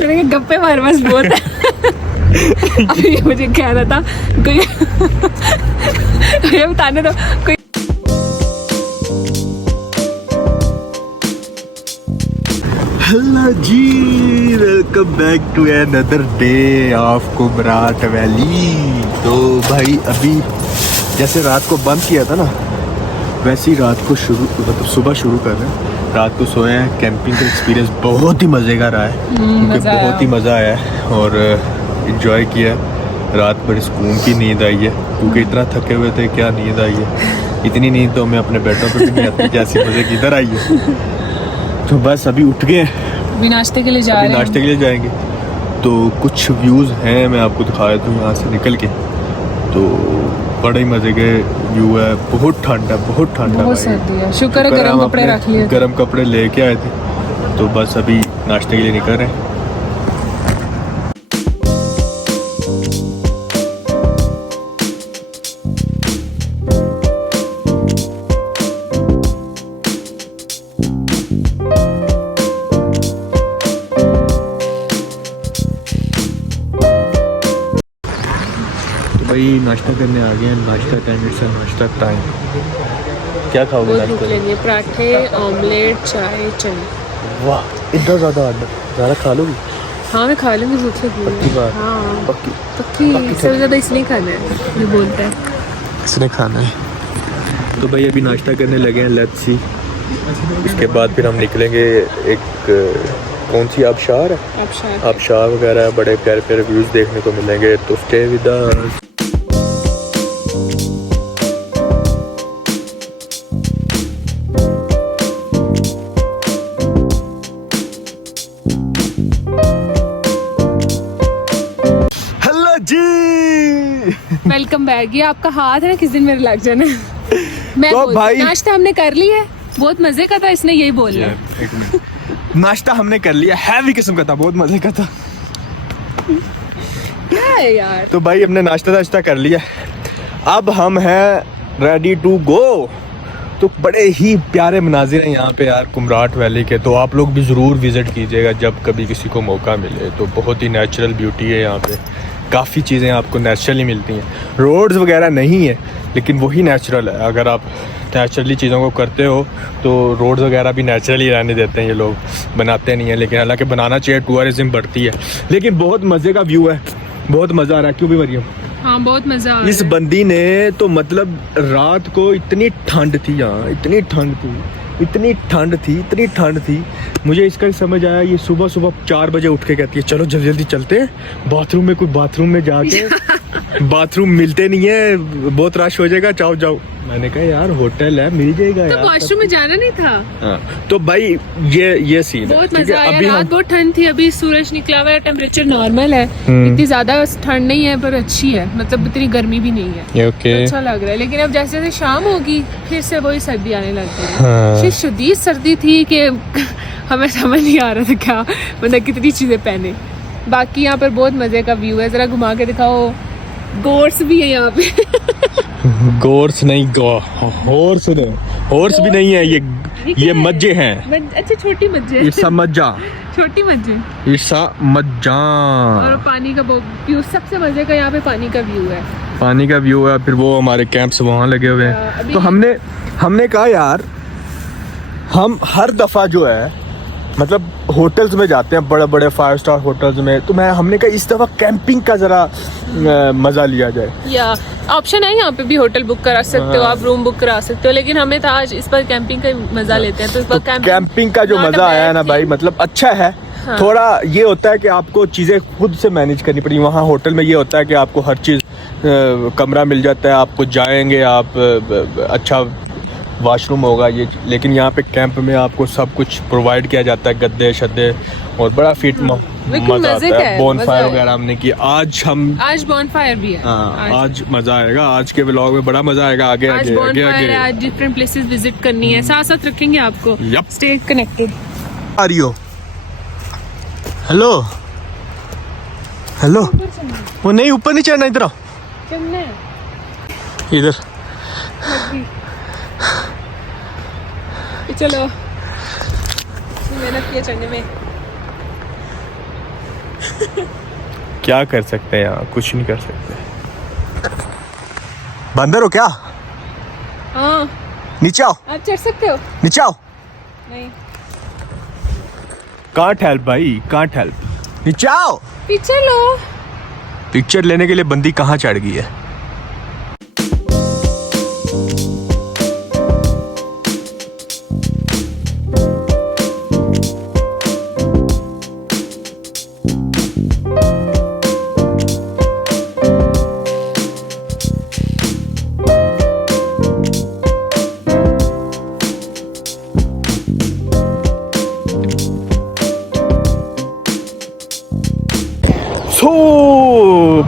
मैंने कहा गप्पे मार बस बहुत है। अभी ये मुझे कह रहा था कोई मुझे बताने दो कोई। Hello ji, welcome back to another day of Kumrat valley. तो भाई अभी जैसे रात को बंद किया था ना, वैसे ही रात को मतलब सुबह शुरू कर रहे हैं। रात को सोए हैं। कैंपिंग का एक्सपीरियंस बहुत ही मज़े का रहा है, क्योंकि बहुत ही मज़ा आया है और इन्जॉय किया। रात भर सुकून की नींद आई है, क्योंकि इतना थके हुए थे, क्या नींद आई है। इतनी नींद तो हमें अपने बेडों पर भी नहीं आती जैसी मज़े की इधर आई है। तो बस अभी उठ गए, अभी नाश्ते के लिए जा रहे हैं। नाश्ते के लिए जाएंगे। तो कुछ व्यूज़ हैं, मैं आपको दिखा देता हूँ यहाँ से निकल के। तो बड़े ही मज़े के व्यू है। बहुत ठंड है, बहुत ठंड है, बहुत सर्दी है। शुक्र है गर्म कपड़े रख लिए, गर्म कपड़े लेके आए थे। तो बस अभी नाश्ते के लिए निकल रहे हैं। भाई नाश्ता करने आ गए हैं। नाश्ता टाइम, इट्स नाश्ता टाइम। क्या खाओगे बहुत नाश्ते भूख लगी है। पराठे, ऑमलेट, चाय, चने। वाह, इतना ज़्यादा ऑर्डर ज़्यादा खा लोगी? हाँ मैं खा लूँगी, भूख लगी है। पक्की बात? हाँ पक्की पक्की। सबसे ज़्यादा इसलिए खाना है, ये बोलता है इसने खाना है। तो भाई अभी नाश्ता करने लगे हैं। लेट्स सी, उसके बाद फिर हम निकलेंगे। एक कौन सी आबशार है, आबशार वगैरह, बड़े प्यारे प्यारे व्यूज़ देखने को मिलेंगे। तो stay with us. Hello ji, welcome back. ये आपका हाथ है ना, किस दिन मेरे लग जाना। मैं तो भाई नाश्ता हमने कर लिया है, बहुत मजे का था, इसने यही बोलना है। एक मिनट, नाश्ता हमने कर लिया, हैवी किस्म का था, बहुत मजे का था। क्या है यार। तो भाई हमने नाश्ता कर लिया, अब हम हैं रेडी टू गो। तो बड़े ही प्यारे मनाजिर हैं यहाँ पे यार, कुमराट वैली के। तो आप लोग भी ज़रूर विज़िट कीजिएगा जब कभी किसी को मौका मिले। तो बहुत ही नेचुरल ब्यूटी है यहाँ पे, काफ़ी चीज़ें आपको नेचुरली मिलती हैं। रोड्स वगैरह नहीं है, लेकिन वही नेचुरल है। अगर आप नेचुरली चीज़ों को करते हो तो रोड्स वगैरह भी नेचुरली रहने देते हैं, ये लोग बनाते नहीं हैं। लेकिन हालांकि बनाना चाहिए, टूरिज़्म बढ़ती है। लेकिन बहुत मज़े का व्यू है, बहुत मज़ा आ रहा है। क्यों भी मरियम? हाँ बहुत मजा आ रहा इस है। बंदी ने तो मतलब रात को इतनी ठंड थी यहाँ, इतनी ठंड थी, इतनी ठंड थी। मुझे इसका ही समझ आया, ये सुबह 4 बजे उठ के कहती है चलो जल्दी जल्दी चलते हैं बाथरूम में। कोई बाथरूम में जाके बाथरूम मिलते नहीं है, बहुत रश हो जाएगा, जाओ। मैंने कहा यार होटल है, मिल जाएगा तो यार। वॉशरूम में जाना नहीं था। हाँ, तो भाई ये सीन बहुत है। मजा आया। अभी रात बहुत ठंड थी, अभी सूरज निकला हुआ है, टेम्परेचर नॉर्मल है, इतनी ज्यादा ठंड नहीं है पर अच्छी है, मतलब इतनी गर्मी भी नहीं है। ओके, अच्छा लग रहा है। लेकिन अब जैसे जैसे शाम होगी फिर से वही सर्दी आने लग गई। हाँ। शदीद सर्दी थी कि हमें समझ नहीं आ रहा था क्या, मतलब कितनी चीजें पहने। बाकी यहाँ पर बहुत मजे का व्यू है, जरा घुमा के दिखाओ। गोर्स भी है यहाँ पे। गोर्स नहीं, हॉर्स भी नहीं है, ये मज्जे हैं। अच्छा छोटी मज्जे, इट्सा मज्जा, छोटी मज्जे, इट्सा मज्जा। और पानी का व्यू, सबसे मजे का यहाँ पे पानी का व्यू है। पानी का व्यू है। फिर वो हमारे कैंप्स वहाँ लगे हुए हैं। तो हमने कहा यार, हम हर दफ़ा जो है मतलब होटल्स में जाते हैं, बड़े बड़े 5 स्टार होटल्स में, तो हमने कहा इस दफ़ा कैंपिंग का ज़रा मज़ा लिया जाए। या ऑप्शन है यहाँ पे भी, होटल बुक करा सकते हो आप, रूम बुक करा सकते हो। लेकिन हमें था आज इस बार कैंपिंग का मज़ा लेते हैं। तो इस बार कैंपिंग का जो मज़ा आया ना भाई, मतलब अच्छा है। हाँ। थोड़ा ये होता है कि आपको चीज़ें खुद से मैनेज करनी पड़ी। वहाँ होटल में ये होता है कि आपको हर चीज़ कमरा मिल जाता है, आपको जाएंगे आप, अच्छा वॉशरूम होगा ये। लेकिन यहाँ पे कैंप में आपको सब कुछ प्रोवाइड किया जाता है, गद्दे शद्दे, और बड़ा फिट मज़ा आता है। बोन फायर वगैरह हमने किया। आज बोन फायर भी है। आज मज़ा आएगा, आज के व्लॉग में बड़ा मज़ा आएगा। आगे आज डिफरेंट प्लेसेस विजिट करनी है, साथ साथ रखेंगे आपको। Stay connected. आरियो, हेलो वो नहीं, ऊपर नहीं चढ़ना, इधर आओ, इधर। चलो मेहनत किया चढ़ने में। क्या कर सकते हैं यहाँ, कुछ नहीं कर सकते। बंदर हो क्या? हाँ नीचे आओ, आप चढ़ सकते हो। नीचे आओ। नहीं कांट हेल्प भाई, कांट हेल्प। नीचे आओ। पीछे लो। पिक्चर लेने के लिए बंदी कहाँ चढ़ गई है?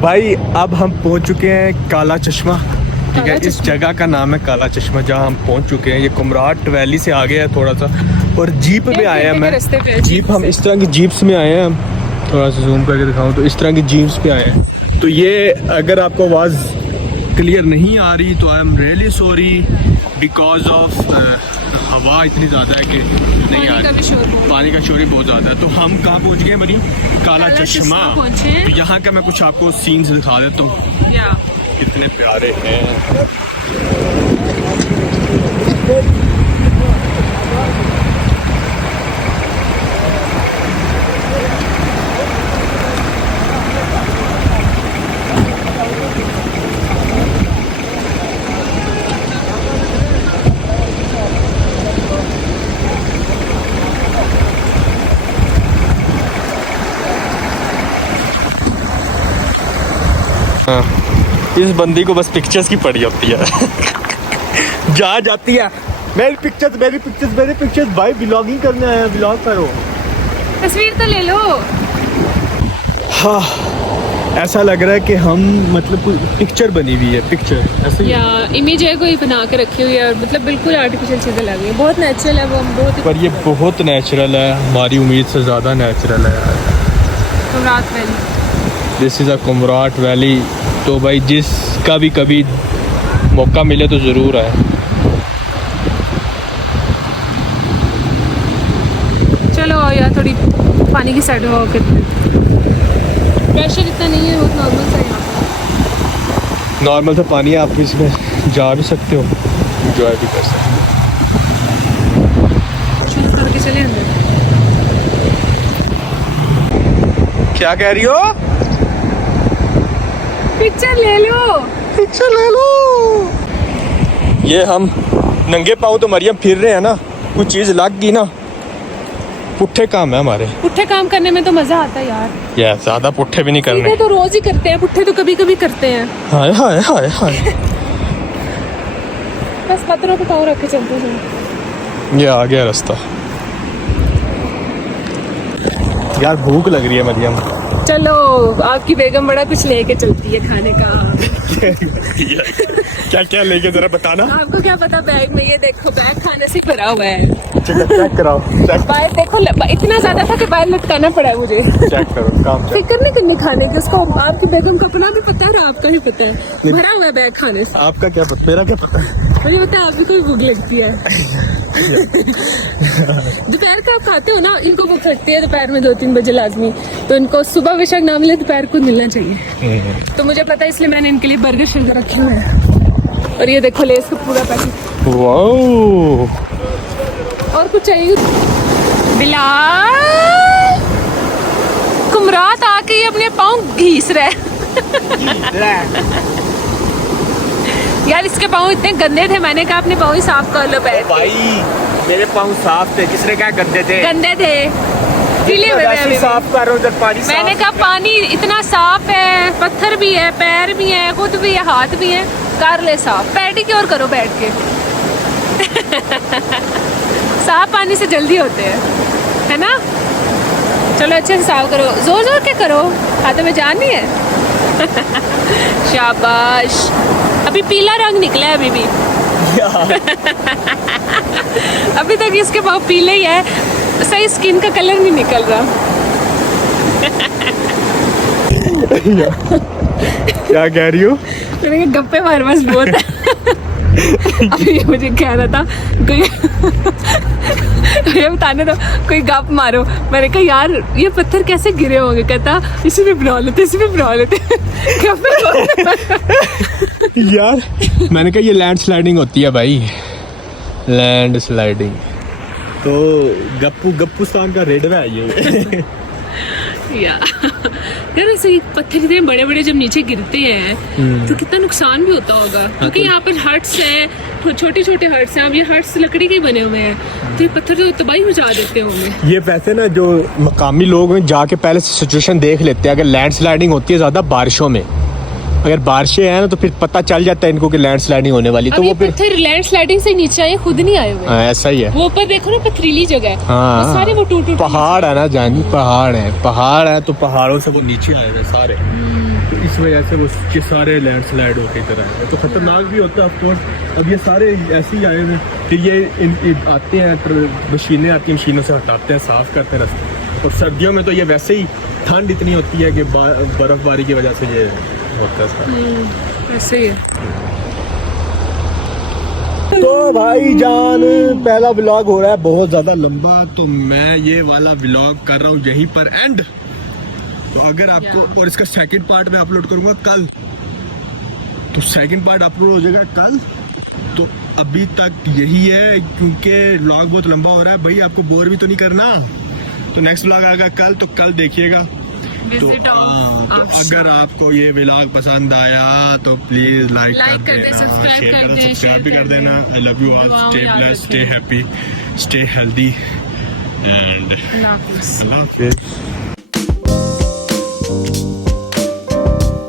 भाई अब हम पहुंच चुके हैं काला चश्मा। ठीक है, इस जगह का नाम है काला चश्मा, जहां हम पहुंच चुके हैं। ये कुमराट वैली से आगे है थोड़ा सा, और जीप में आए हैं। मैं जीप, हम इस तरह की जीप्स में आए हैं। हम थोड़ा सा जूम करके दिखाऊं तो इस तरह की जीप्स पे आए हैं। तो ये अगर आपको आवाज़ क्लियर नहीं आ रही तो I am really sorry, because of हवा इतनी ज़्यादा है कि नहीं आ रही, पानी का शोर ही बहुत ज़्यादा है। तो हम कहाँ पहुँच गए मरियम? काला चश्मा। तो यहाँ का मैं कुछ आपको सीन्स दिखा देता हूँ, कितने प्यारे हैं। इस बंदी को बस पिक्चर्स की पड़ी होती है। जा जाती है मेरी पिक्चर्स, मेरी पिक्चर्स, मेरी पिक्चर्स। भाई व्लॉगिंग करने आया है, व्लॉग करो, तस्वीर तो ले लो। हाँ, ऐसा लग रहा है कि हम मतलब कोई पिक्चर बनी हुई है, पिक्चर ऐसे या इमेज है कोई बना के रखी हुई है, और मतलब बिल्कुल आर्टिफिशियल चीज़ें लग रही है। बहुत नेचुरल है वो, हम बहुत। पर ये बहुत नेचुरल है, हमारी उम्मीद से ज़्यादा नेचुरल है यार। Kumrat valley, this is a Kumrat valley. तो भाई जिसका भी कभी मौका मिले तो ज़रूर आए। चलो यार थोड़ी पानी की साइड हो, प्रेशर इतना नहीं है, बहुत नॉर्मल सा यहाँ। नॉर्मल सा पानी है, आप इसमें जा भी सकते हो, एंजॉय भी कर सकते हो। शुरू करके चले अंदर। क्या कह रही हो? पिक्चर ले लो, पिक्चर ले लो। ये हम नंगे पाँव तो मरियम फिर रहे हैं ना, कुछ चीज़ लग गई ना, पुट्ठे काम है हमारे। पुट्ठे काम करने में तो मजा आता है यार। या ज़्यादा पुट्ठे भी नहीं करने। सीधे तो रोज ही करते हैं, पुट्ठे तो कभी कभी करते हैं। हाय हाय हाय हाय। बस पत्थरों पे पाँव रख के चलते हैं। ये आ गया रास्ता। यार भूख लग रही है मरियम। चलो, आपकी बेगम बड़ा कुछ लेके चलती है खाने का। क्या क्या लेके जरा बताना। आपको क्या पता बैग में, ये देखो बैग खाने से भरा हुआ है। चेक कराओ। बाहर देखो, इतना ज्यादा था कि बाहर लटकाना पड़ा है मुझे। चेक करो, काम फिक्र नहीं करनी खाने की, उसको आपकी बेगम का अपना भी पता है और आपका भी पता है। भरा हुआ है बैग खाने से। आपका क्या पता, मेरा क्या पता है? मुझे पता है आपकी कोई भूख लगती है। दोपहर का आप खाते हो ना, इनको भूख लगती है दोपहर में 2-3 बजे लाजमी, तो इनको सुबह बेशक ना मिले, दोपहर को मिलना चाहिए। तो मुझे पता है, इसलिए मैंने इनके लिए बर्गर शर्गर रखे हुए हैं। और ये देखो लेस का पूरा पैकेट। वाओ, और कुछ चाहिए? बिलाल कुमरात आके ये अपने पाँव घीस रहा है। यार इसके पाँव इतने गंदे थे, मैंने कहा अपने पाँव ही साफ कर लो बैठ। भाई मेरे पाँव साफ थे, किसने क्या गंदे थे? गंदे थे, गीले हुए हैं। साफ करो उधर पानी। मैंने कहा पानी इतना साफ है, पत्थर भी है, पैर भी है, खुद भी है, हाथ भी है, कर ले साफ। पेडिक्योर करो बैठ के। साफ पानी से जल्दी होते हैं, है ना? चलो अच्छे से साफ करो, जोर जोर के करो, हाथों में जान नहीं है। शाबाश। अभी पीला रंग निकला है अभी भी। अभी तक इसके पाँव पीले ही है, सही स्किन का कलर नहीं निकल रहा। क्या कह रही हो? मैंने कहा गप्पे मार, बस बहुत है। अभी ये मुझे कह रहा था कोई ये बताने दो, कोई गप मारो। मैंने कहा यार ये पत्थर कैसे गिरे होंगे, कहता इसी में बना लेते, इसी में बना लेते। यार मैंने कहा ये लैंड स्लाइडिंग होती है भाई, लैंड स्लाइडिंग। तो गप्पू गप्पूस्तान का रेडवा है ये। यार ऐसे ही पत्थर इतने बड़े बड़े जब नीचे गिरते हैं तो कितना नुकसान भी होता होगा, क्योंकि यहाँ पर हट्स हैं, छोटे छोटे हट्स हैं। अब ये हट्स लकड़ी के बने हुए हैं, तो ये पत्थर तो तबाही मचा देते होंगे। ये वैसे ना जो मकामी लोग हैं जाके पहले से सिचुएशन देख लेते हैं। अगर लैंड स्लाइडिंग होती है ज़्यादा बारिशों में, अगर बारिशें हैं ना तो फिर पता चल जाता है इनको कि लैंड स्लाइडिंग होने वाली। तो ये वो फिर पत्थर लैंड स्लाइडिंग से नीचे आए, खुद नहीं आए हुए। ऐसा ही है। वो ऊपर देखो ना पथरीली जगह है, हाँ, वो सारे वो टूट पहाड़ है ना जानी, पहाड़ है तो पहाड़ों से वो नीचे आए हुए सारे। तो इस वजह से वो के सारे लैंड स्लाइड होके इधर आए हैं। तो खतरनाक भी होता है ऑफकोर्स। अब ये सारे ऐसे ही आए हुए हैं, फिर ये आते हैं, मशीनें आती हैं, मशीनों से हटाते हैं, साफ करते हैं रास्ते। और सर्दियों में तो ये वैसे ही ठंड इतनी होती है कि बर्फबारी की वजह से ये होता है। ऐसे ही है। तो भाई जान पहला व्लॉग हो रहा है बहुत ज्यादा लंबा, तो मैं ये वाला व्लॉग कर रहा हूँ यहीं पर एंड। तो अगर आपको, और इसका सेकंड पार्ट मैं अपलोड करूंगा कल, तो सेकंड पार्ट अपलोड हो जाएगा कल। तो अभी तक यही है, क्योंकि व्लॉग बहुत लंबा हो रहा है भाई, आपको बोर भी तो नहीं करना। तो नेक्स्ट व्लॉग आएगा कल, तो कल देखिएगा। तो अगर आपको ये व्लॉग पसंद आया तो प्लीज लाइक कर देना, सब्सक्राइब भी कर देना। I love you all, stay blessed, stay happy, stay healthy and अल्लाह हाफिज़।